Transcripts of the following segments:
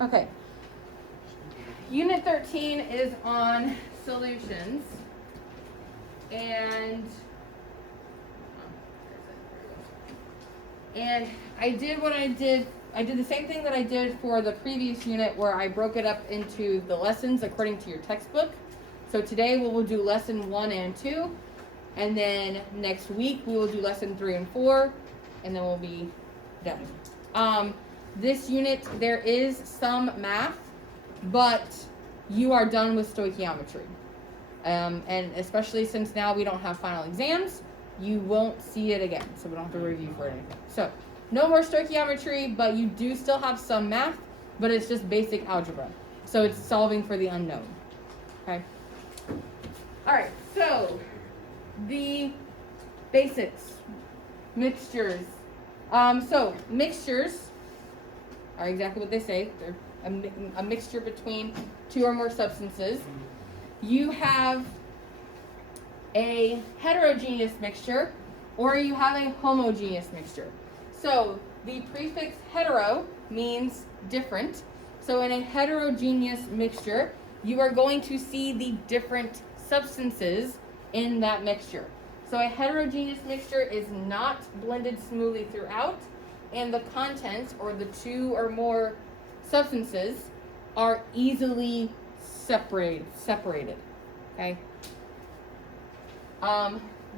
Okay. Unit 13 is on solutions. And I did what I did. I did the same thing that I did for the previous unit where I broke it up into the lessons according to your textbook. So today we will do lesson 1 and 2. And then next week we will do lesson 3 and 4. And then we'll be done. This unit, there is some math, but you are done with stoichiometry. And especially since now we don't have final exams, you won't see it again, so we don't have to review for anything. So, no more stoichiometry, but you do still have some math, but it's just basic algebra. So it's solving for the unknown. Okay? Alright, so the basics. Mixtures. So mixtures are exactly what they say. They're a mixture between two or more substances. You have a heterogeneous mixture, or you have a homogeneous mixture. So the prefix hetero means different. So in a heterogeneous mixture, you are going to see the different substances in that mixture. So a heterogeneous mixture is not blended smoothly throughout, and the contents, or the two or more substances, are easily separated. Okay?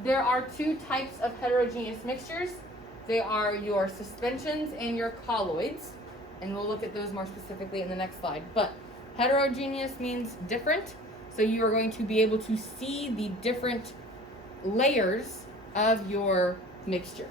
There are two types of heterogeneous mixtures. They are your suspensions and your colloids, and we'll look at those more specifically in the next slide. But heterogeneous means different, so you are going to be able to see the different layers of your mixture.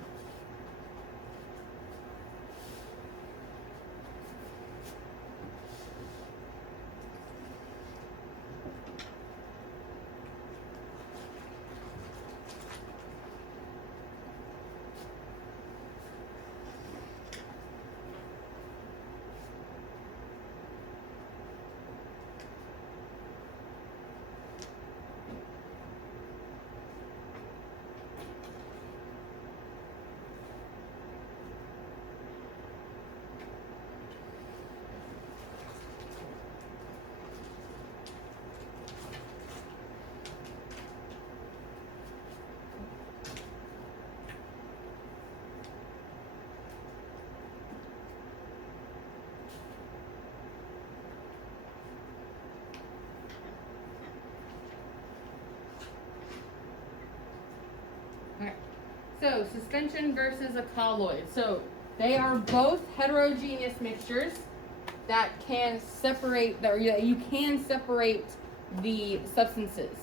So, suspension versus a colloid. So, they are both heterogeneous mixtures that can separate, that you can separate the substances.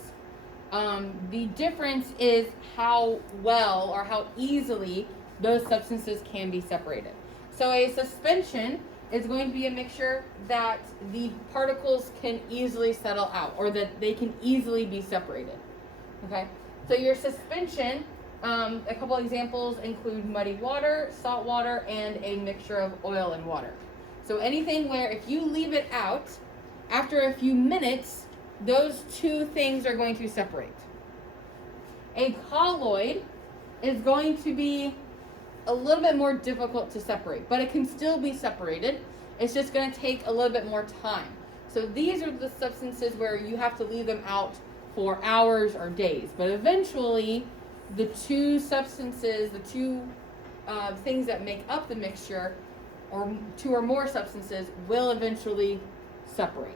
The difference is how well or how easily those substances can be separated. So, a suspension is going to be a mixture that the particles can easily settle out, or that they can easily be separated. Okay? So, your suspension, a couple examples include muddy water, salt water, and a mixture of oil and water. So anything where if you leave it out, after a few minutes, those two things are going to separate. A colloid is going to be a little bit more difficult to separate, but it can still be separated. It's just going to take a little bit more time. So these are the substances where you have to leave them out for hours or days, but eventually the two substances, the two things that make up the mixture, or two or more substances, will eventually separate.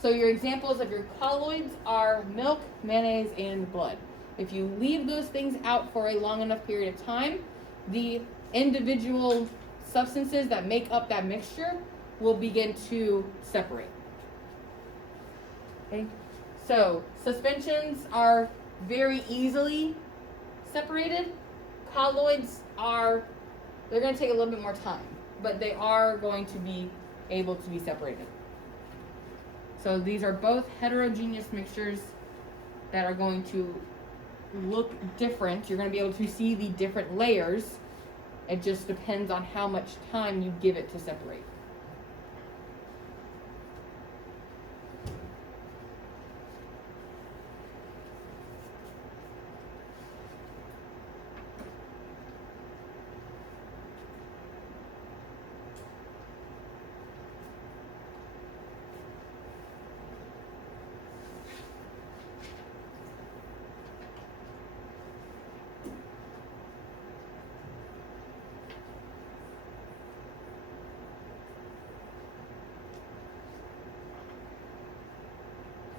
So your examples of your colloids are milk, mayonnaise, and blood. If you leave those things out for a long enough period of time, the individual substances that make up that mixture will begin to separate. Okay? So suspensions are very easily separated. Colloids they're going to take a little bit more time, but they are going to be able to be separated. So these are both heterogeneous mixtures that are going to look different. You're going to be able to see the different layers. It just depends on how much time you give it to separate.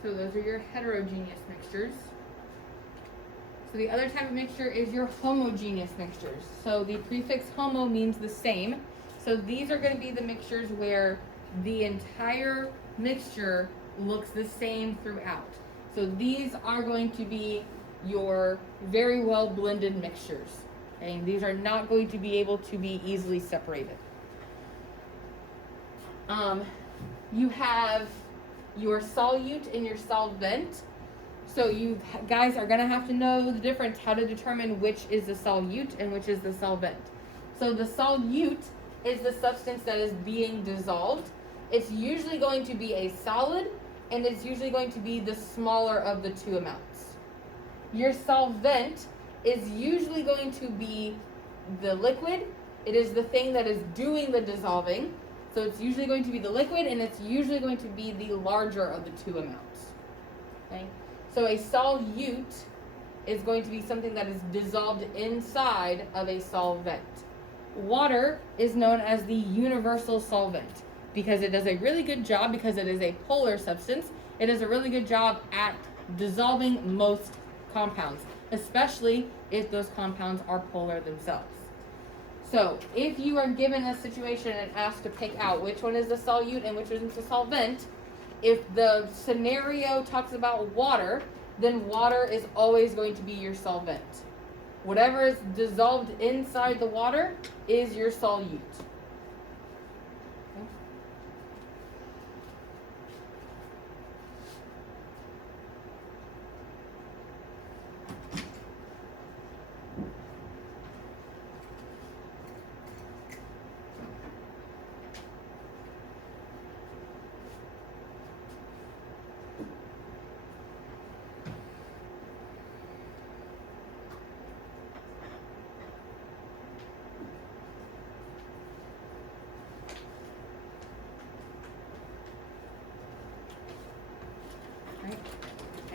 So those are your heterogeneous mixtures. So the other type of mixture is your homogeneous mixtures. So the prefix homo means the same. So these are going to be the mixtures where the entire mixture looks the same throughout. So these are going to be your very well blended mixtures. Okay? And these are not going to be able to be easily separated. You have your solute and your solvent. So you guys are going to have to know the difference, how to determine which is the solute and which is the solvent. So the solute is the substance that is being dissolved. It's usually going to be a solid, and it's usually going to be the smaller of the two amounts. Your solvent is usually going to be the liquid. It is the thing that is doing the dissolving. So it's usually going to be the liquid, and it's usually going to be the larger of the two amounts. Okay? So a solute is going to be something that is dissolved inside of a solvent. Water is known as the universal solvent because it does a really good job, because it is a polar substance. It does a really good job at dissolving most compounds, especially if those compounds are polar themselves. So if you are given a situation and asked to pick out which one is the solute and which one is the solvent, if the scenario talks about water, then water is always going to be your solvent. Whatever is dissolved inside the water is your solute.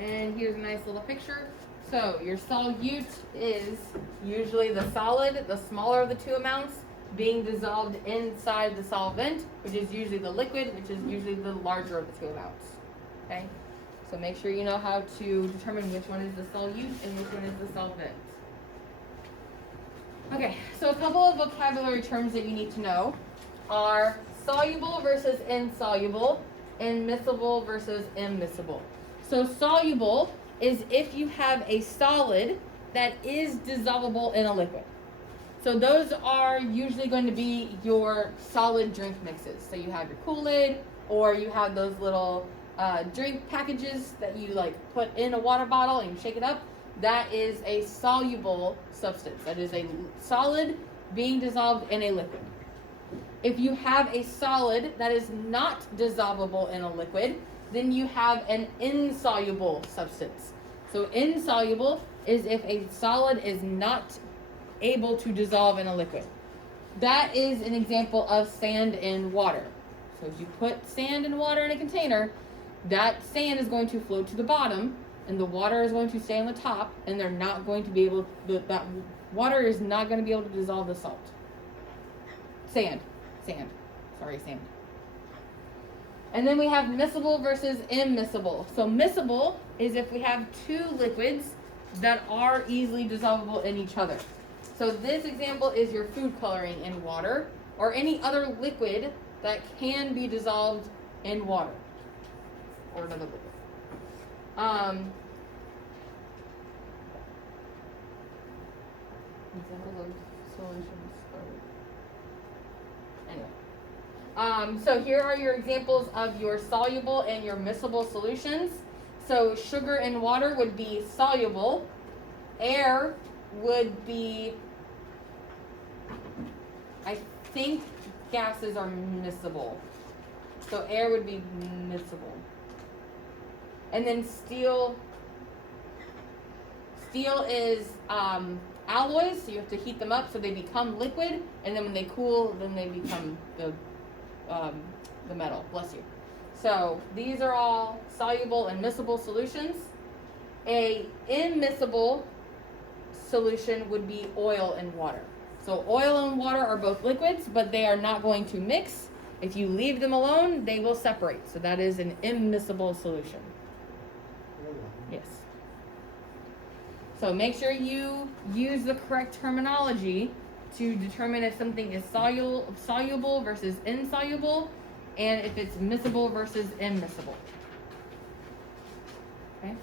And here's a nice little picture. So your solute is usually the solid, the smaller of the two amounts, being dissolved inside the solvent, which is usually the liquid, which is usually the larger of the two amounts. Okay? So make sure you know how to determine which one is the solute and which one is the solvent. Okay, so a couple of vocabulary terms that you need to know are soluble versus insoluble, and miscible versus immiscible. So soluble is if you have a solid that is dissolvable in a liquid. So those are usually going to be your solid drink mixes. So you have your Colloid, or you have those little drink packages that you like put in a water bottle and you shake it up. That is a soluble substance. That is a solid being dissolved in a liquid. If you have a solid that is not dissolvable in a liquid, then you have an insoluble substance. So insoluble is if a solid is not able to dissolve in a liquid. That is an example of sand in water. So if you put sand and water in a container, that sand is going to float to the bottom, and the water is going to stay on the top, and they're not going to be able, that water is not going to be able to dissolve the salt. Sand. And then we have miscible versus immiscible. So miscible is if we have two liquids that are easily dissolvable in each other. So this example is your food coloring in water, or any other liquid that can be dissolved in water, or another liquid. Examples of solutions. Anyway. So here are your examples of your soluble and your miscible solutions. So sugar in water would be soluble. Air would be, I think gases are miscible. So air would be miscible. And then steel is alloys, so you have to heat them up so they become liquid, and then when they cool, then they become the metal. Bless you. So these are all soluble and miscible solutions. A immiscible solution would be oil and water. So oil and water are both liquids, but they are not going to mix. If you leave them alone, they will separate. So that is an immiscible solution. Yes. So make sure you use the correct terminology to determine if something is soluble versus insoluble, and if it's miscible versus immiscible. Okay?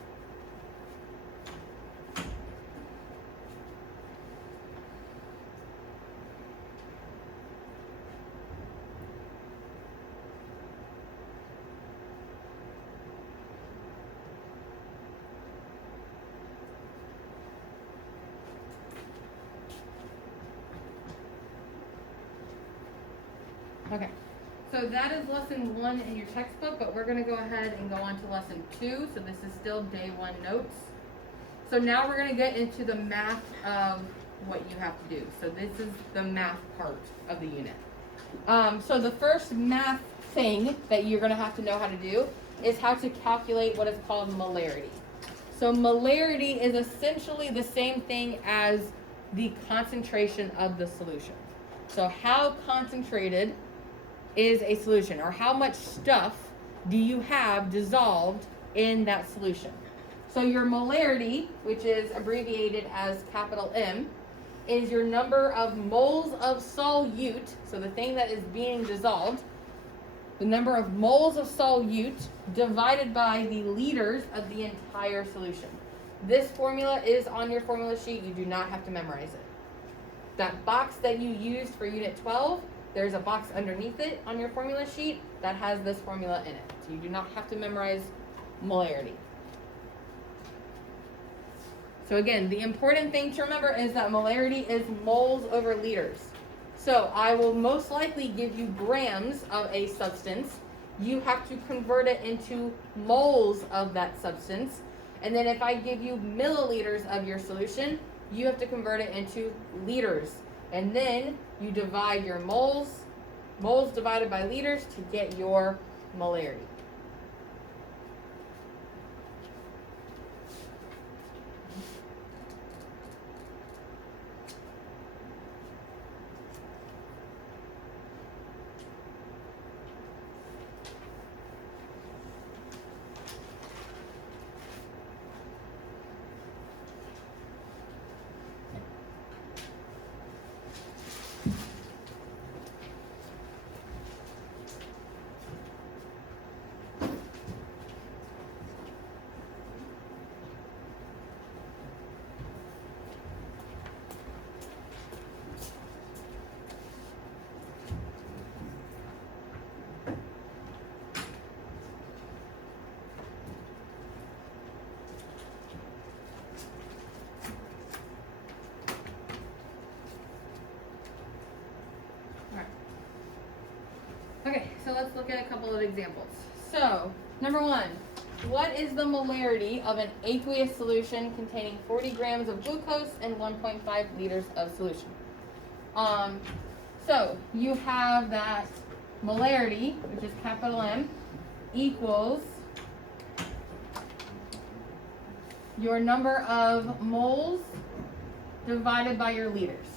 Okay, so that is lesson 1 in your textbook, but we're going to go ahead and go on to lesson 2. So this is still day 1 notes. So now we're going to get into the math of what you have to do. So this is the math part of the unit. So the first math thing that you're going to have to know how to do is how to calculate what is called molarity. So molarity is essentially the same thing as the concentration of the solution. So how concentrated is a solution, or how much stuff do you have dissolved in that solution? So your molarity, which is abbreviated as capital M, is your number of moles of solute, so the thing that is being dissolved, the number of moles of solute divided by the liters of the entire solution. This formula is on your formula sheet. You do not have to memorize it. That box that you used for Unit 12, there's a box underneath it on your formula sheet that has this formula in it. So you do not have to memorize molarity. So again, the important thing to remember is that molarity is moles over liters. So I will most likely give you grams of a substance. You have to convert it into moles of that substance. And then if I give you milliliters of your solution, you have to convert it into liters. And then you divide your moles divided by liters to get your molarity. Okay, so let's look at a couple of examples. So, number 1, what is the molarity of an aqueous solution containing 40 grams of glucose and 1.5 liters of solution? So, you have that molarity, which is capital M, equals your number of moles divided by your liters.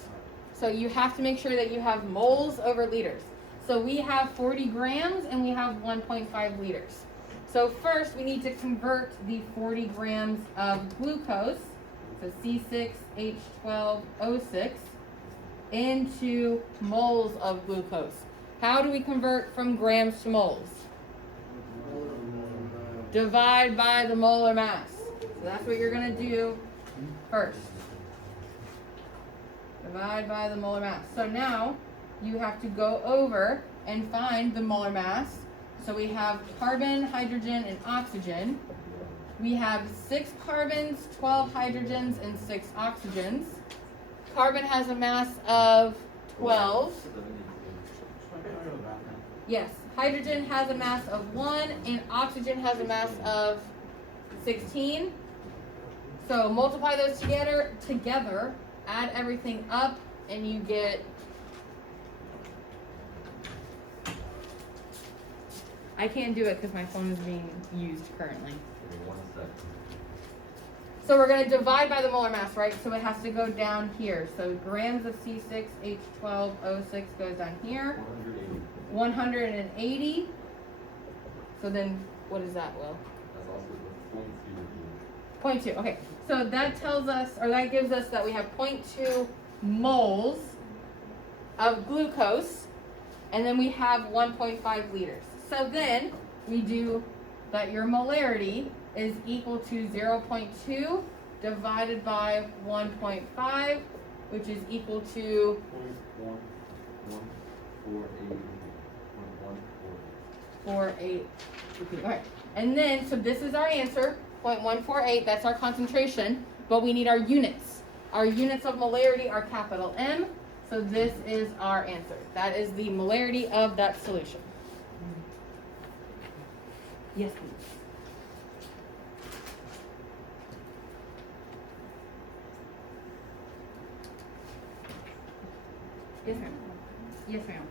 So you have to make sure that you have moles over liters. So we have 40 grams and we have 1.5 liters. So first we need to convert the 40 grams of glucose, so C6H12O6, into moles of glucose. How do we convert from grams to moles? Divide by the molar mass. So that's what you're going to do first. Divide by the molar mass. So now you have to go over and find the molar mass. So we have carbon, hydrogen, and oxygen. We have 6 carbons, 12 hydrogens, and 6 oxygens. Carbon has a mass of 12. Yes, hydrogen has a mass of 1, and oxygen has a mass of 16. So multiply those together, add everything up, and you get, I can't do it because my phone is being used currently. Give me 1 second. So we're going to divide by the molar mass, right? So it has to go down here. So grams of C6H12O6 goes down here. 180. So then, what is that, Will? That's also the 0.2. 0.2. Okay, so that tells us, or that gives us that we have 0.2 moles of glucose, and then we have 1.5 liters. So then we do that your molarity is equal to 0.2 divided by 1.5, which is equal to 0.148. Okay, and then, so this is our answer, 0.148, that's our concentration, but we need our units. Our units of molarity are capital M, so this is our answer. That is the molarity of that solution. Yes, please. Yes, ma'am. Yes, ma'am.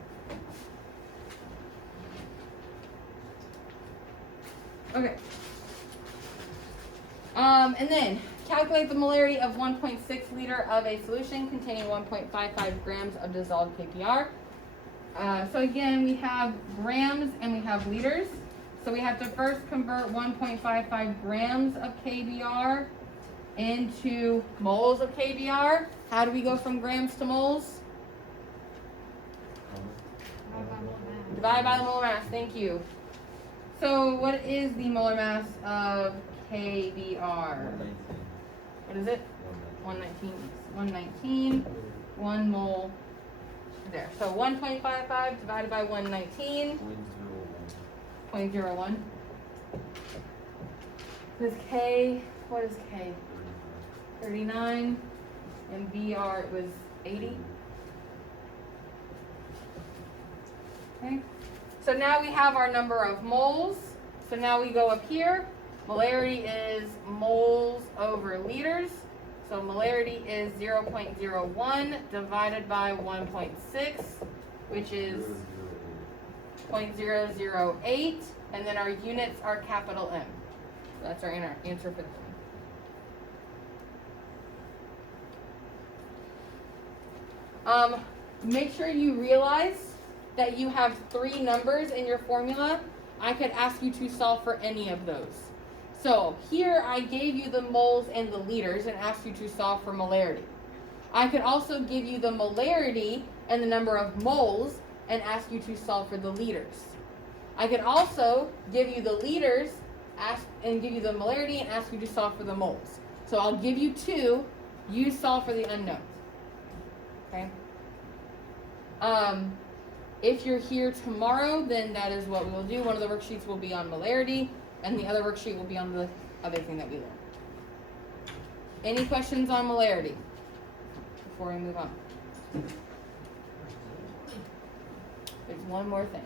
Okay. And then calculate the molarity of 1.6 liter of a solution containing 1.55 grams of dissolved KPR. So again, we have grams and we have liters. So we have to first convert 1.55 grams of KBr into moles of KBr. How do we go from grams to moles? Divide by the molar mass. Thank you. So what is the molar mass of KBr? What is it? 119. 119. 1 mole. There. So 1.55 divided by 119. 0.01. This K, what is K? 39. And BR, it was 80. Okay. So now we have our number of moles. So now we go up here. Molarity is moles over liters. So molarity is 0.01 divided by 1.6, which is 0.008. And then our units are capital M. So that's our answer for this one. Make sure you realize that you have 3 numbers in your formula. I could ask you to solve for any of those. So here I gave you the moles and the liters and asked you to solve for molarity. I could also give you the molarity and the number of moles and ask you to solve for the liters. I could also give you the liters and give you the molarity and ask you to solve for the moles. So I'll give you 2, you solve for the unknown. Okay? If you're here tomorrow, then that is what we will do. One of the worksheets will be on molarity, and the other worksheet will be on the other thing that we learned. Any questions on molarity before we move on? There's one more thing.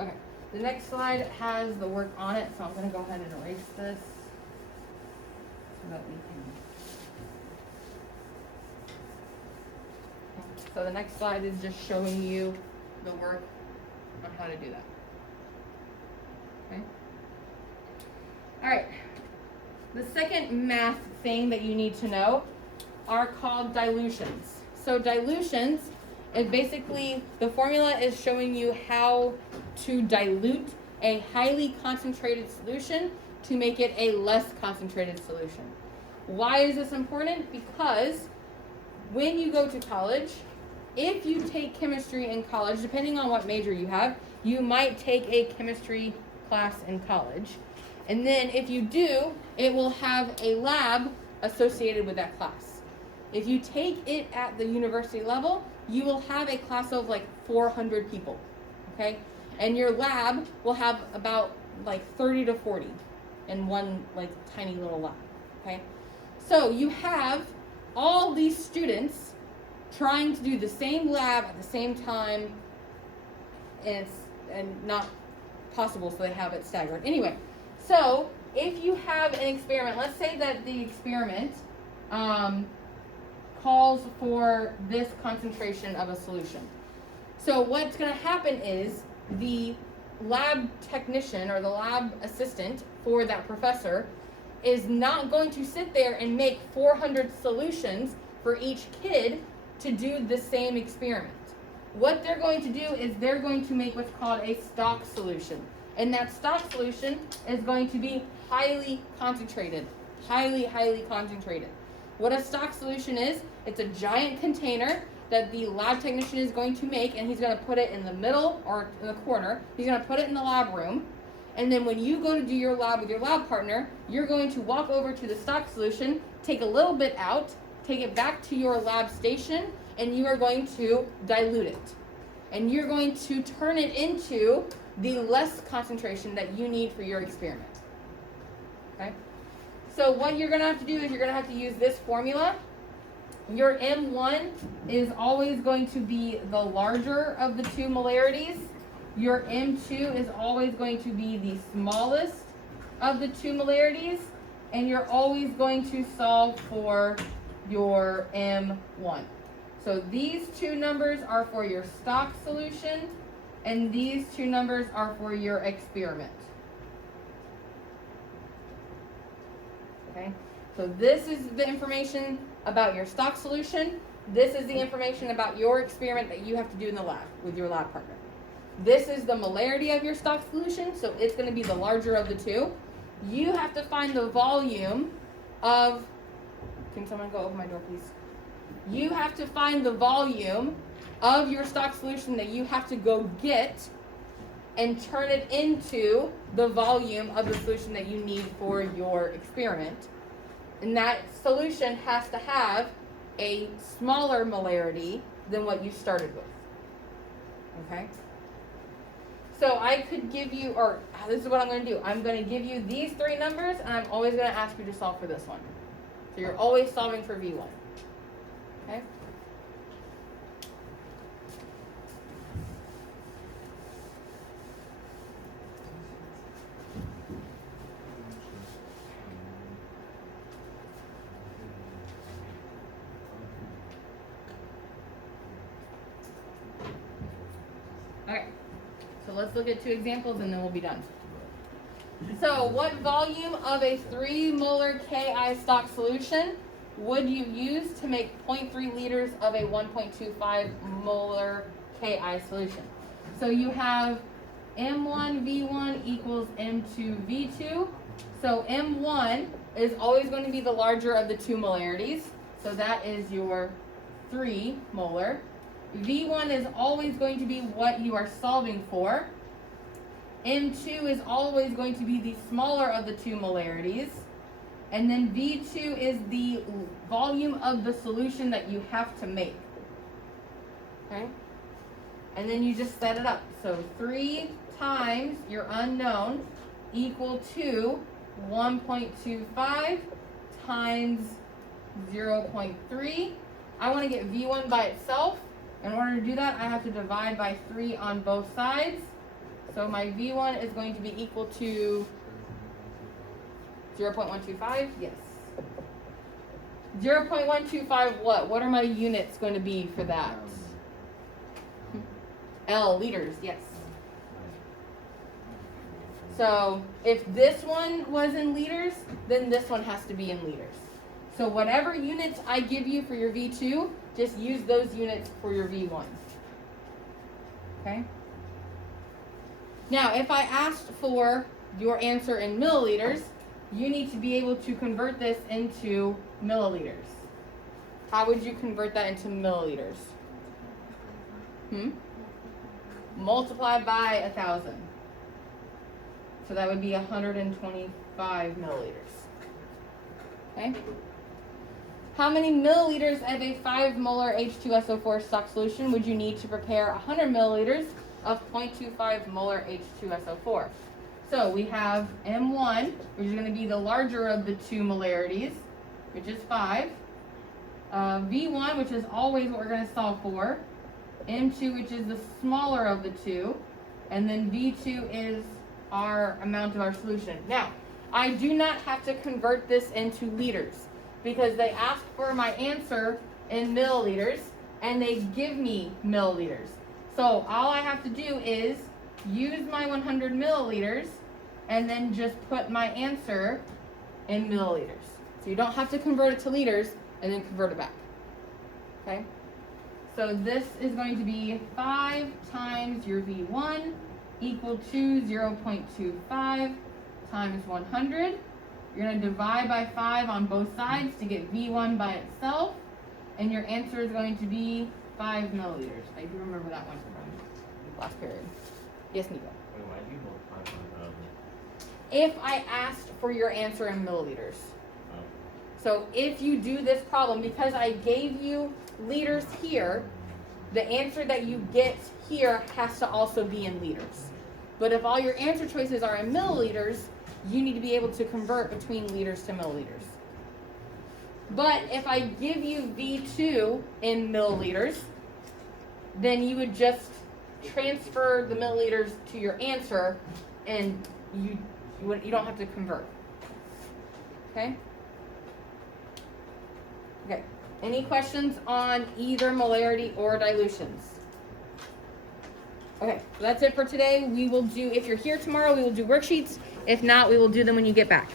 Okay, the next slide has the work on it, so I'm going to go ahead and erase this so that we can. So the next slide is just showing you the work on how to do that. Okay. All right. The second math thing that you need to know are called dilutions. So dilutions is basically, the formula is showing you how to dilute a highly concentrated solution to make it a less concentrated solution. Why is this important? Because when you go to college, if you take chemistry in college, depending on what major you have, you might take a chemistry class in college. And then if you do, it will have a lab associated with that class. If you take it at the university level, you will have a class of like 400 people, okay? And your lab will have about like 30 to 40 in one like tiny little lab, okay? So you have all these students trying to do the same lab at the same time, and not possible, so they have it staggered. Anyway, so if you have an experiment, let's say that the experiment calls for this concentration of a solution. So what's going to happen is the lab technician or the lab assistant for that professor is not going to sit there and make 400 solutions for each kid to do the same experiment. what they're going to do is they're going to make what's called a stock solution. And that stock solution is going to be highly concentrated. Highly concentrated. What a stock solution is, it's a giant container that the lab technician is going to make, and he's going to put it in the middle or in the corner. He's going to put it in the lab room. And then when you go to do your lab with your lab partner, you're going to walk over to the stock solution, take a little bit out, take it back to your lab station, and you are going to dilute it. And you're going to turn it into the less concentration that you need for your experiment. Okay? So what you're going to have to do is you're going to have to use this formula. Your M1 is always going to be the larger of the two molarities. Your M2 is always going to be the smallest of the two molarities. And you're always going to solve for your M1. So these two numbers are for your stock solution, and these two numbers are for your experiment. Okay, so this is the information about your stock solution. This is the information about your experiment that you have to do in the lab with your lab partner. This is the molarity of your stock solution, so it's going to be the larger of the two. You have to find the volume of, can someone go open my door, please? You have to find the volume of your stock solution that you have to go get and turn it into the volume of the solution that you need for your experiment. And that solution has to have a smaller molarity than what you started with. Okay? So I could give you, or this is what I'm going to do. I'm going to give you these three numbers, and I'm always going to ask you to solve for this one. So you're always solving for V1. Okay? Okay, so let's look at two examples and then we'll be done. So what volume of a 3 molar Ki stock solution would you use to make 0.3 liters of a 1.25 molar Ki solution? So you have M1 V1 equals M2 V2. So M1 is always going to be the larger of the two molarities. So that is your 3 molar. V1 is always going to be what you are solving for. M2 is always going to be the smaller of the two molarities. And then V2 is the volume of the solution that you have to make. Okay? And then you just set it up. So 3 times your unknown equal to 1.25 times 0.3. I want to get V1 by itself. In order to do that, I have to divide by 3 on both sides. So my V1 is going to be equal to 0.125? Yes. 0.125 what? What are my units going to be for that? L, liters, yes. So if this one was in liters, then this one has to be in liters. So whatever units I give you for your V2, just use those units for your V1. Okay? Now, if I asked for your answer in milliliters, you need to be able to convert this into milliliters. How would you convert that into milliliters? Multiply by 1,000. So that would be 125 milliliters. Okay? How many milliliters of a 5 molar H2SO4 stock solution would you need to prepare 100 milliliters of 0.25 molar H2SO4? So we have M1, which is going to be the larger of the two molarities, which is 5. V1, which is always what we're going to solve for. M2, which is the smaller of the two. And then V2 is our amount of our solution. Now, I do not have to convert this into liters, because they ask for my answer in milliliters, and they give me milliliters. So all I have to do is use my 100 milliliters, and then just put my answer in milliliters. So you don't have to convert it to liters, and then convert it back. Okay? So this is going to be 5 times your V1 equal to 0.25 times 100. You're going to divide by 5 on both sides to get V1 by itself. And your answer is going to be 5 milliliters. I do remember that one from last period. Yes, Nico? Wait, why do you multiply 1,000? If I asked for your answer in milliliters. Oh. So if you do this problem, because I gave you liters here, the answer that you get here has to also be in liters. But if all your answer choices are in milliliters, you need to be able to convert between liters to milliliters. But if I give you V2 in milliliters, then you would just transfer the milliliters to your answer, and you don't have to convert. Okay? Okay. Any questions on either molarity or dilutions? Okay, so that's it for today. We will do, if you're here tomorrow, we will do worksheets. If not, we will do them when you get back.